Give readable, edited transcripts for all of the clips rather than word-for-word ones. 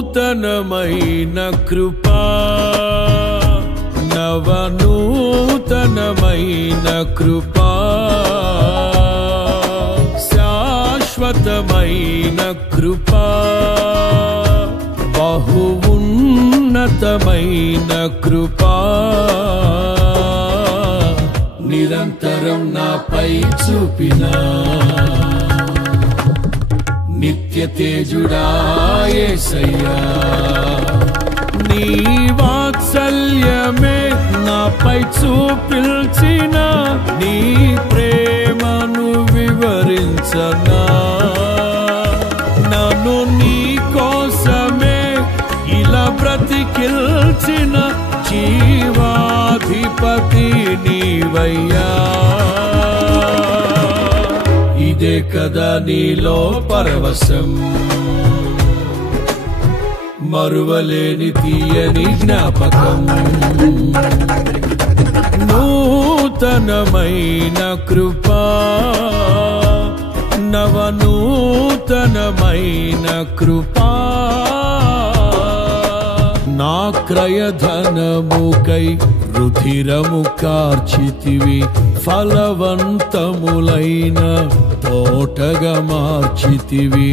నూతనమైన కృపా నవనూతనమైన కృపా శాశ్వతమైన కృపా బహు ఉన్నతమైన కృపా నిరంతరం నాపై చూపినా నిత్య తేజుడా యేసయ్యా నీ వాత్సల్యమే నాపై చూపిల్చిన నీ ప్రేమను వివరించనా నన్ను నీ కోసమే ఇలా బ్రతికిల్చిన జీవాధిపతి నీవయ్యా ఇదే కదా నీలో పరవశం మరువలేని తీయని జ్ఞాపకం నూతనమైన కృపా నవనూతనమైన కృపా నా క్రయధనముకై రుధిరము కార్చితివి ఫలవంతములైన తోటగా మార్చితివి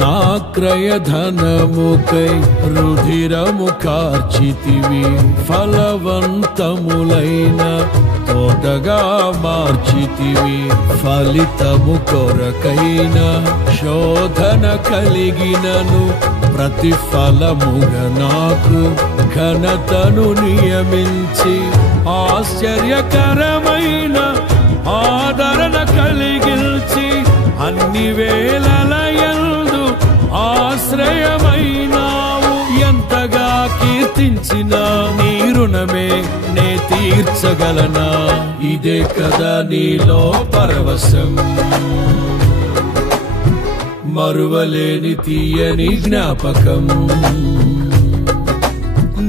నా క్రయధనముకై రుధిరము కార్చితివి ఫలవంతములైన తోటగా మార్చితివి ఫలితము కొరకైన శోధన కలిగినను ప్రతిఫలముగా నాకు ఘనతను నియమించి ఆశ్చర్యకరమైన ఆదరణ కలిగిల్చి అన్ని వేళలయందు ఆశ్రయమైనావు ఎంతగా కీర్తించిన నీ రుణమే నే తీర్చగలనా ఇదే కదా నీలో పరవశం మరువలేని తీయని జ్ఞాపకం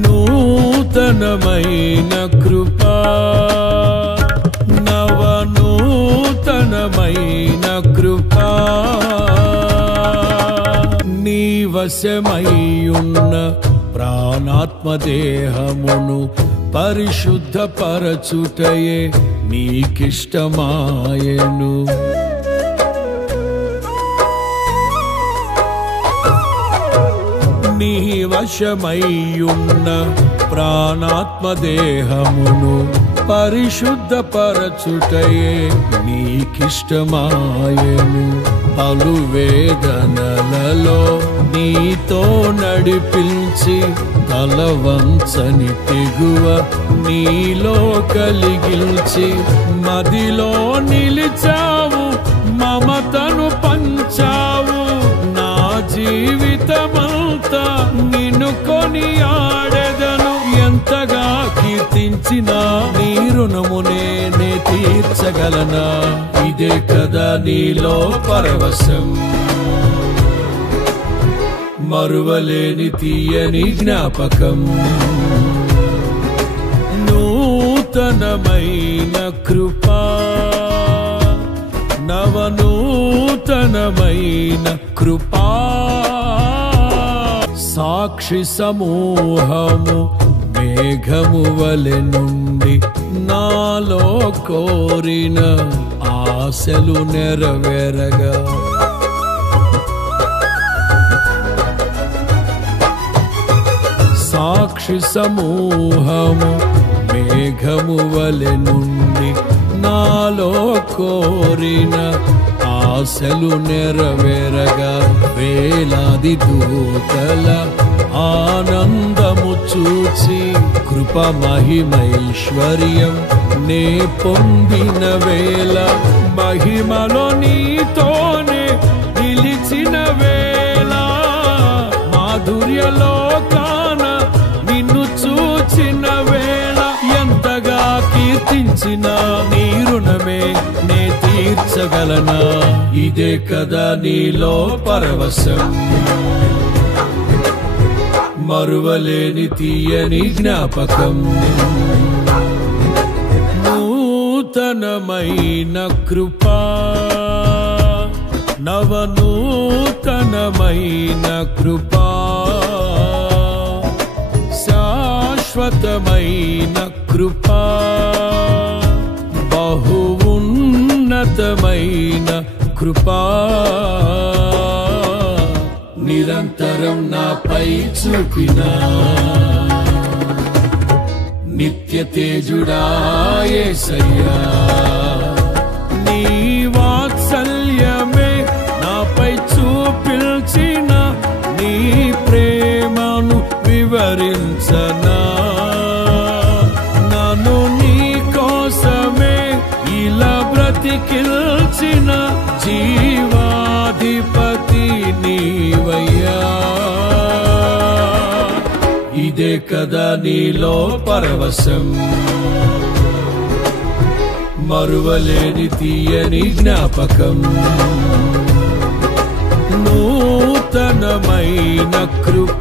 నూతనమైన కృపా నవనూతనమైన కృపా నీ వశమయ్యున్న ప్రాణాత్మదేహమును పరిశుద్ధపరచుటయే నీకిష్టమాయెను నీ వశమయ్యున్న ప్రాణాత్మదేహమును పరిశుద్ధపరచుటయే నీకిష్టమాయెను పలు వేదనలలో నీతో నడిపించి తలవంచని తెగువ నీలో కలిగిల్చి మదిలో నిలిచావు మమతను పంచావు నా జీవితమంతా నిన్ను కొనియాడెదను ఎంతగా కీర్తించిన నీ రుణమునే నే తీర్చగలనా ఇదే కదా నీలో పరవశం మరువలేని తీయని జ్ఞాపకం నూతనమైన కృపా నవనూతనమైన కృపా సాక్షి సమూహము మేఘము వలె నుండి నాలో కోరిన ఆశలు నెరవేరగా సాక్షి సమూహము మేఘము వలె నుండి నాలో కోరిన ఆశలు నెరవేరగా వేలాది దూతల ఆనందము చూచి కృప మహిమైశ్వర్యం నే పొందిన వేళ మహిమలో నీతోనే నిలిచిన వేళ మాధుర్యలోకాన నిన్ను చూచిన వేళ ఎంతగా కీర్తించిన నీ రుణమే నే తీర్చగలనా ఇదే కదా నీలో పరవశం మరువలేని తీయని జ్ఞాపకం నూతనమైన కృపా నవనూతనమైన కృపా శాశ్వతమైన కృపా బహు ఉన్నతమైన కృపా నిరంతరం నాపై చూపినా నిత్య తేజుడా యేసయ్యా నీ వాత్సల్యమే నాపై చూపిల్చిన నీ ప్రేమను వివరించనా నన్ను నీ కోసమే ఇలా బ్రతికిల్చిన జీవాధిపతి నీవయ్యా ఇదే కదా నీలో పరవశం మరువలేని తీయని జ్ఞాపకం నూతనమైన కృప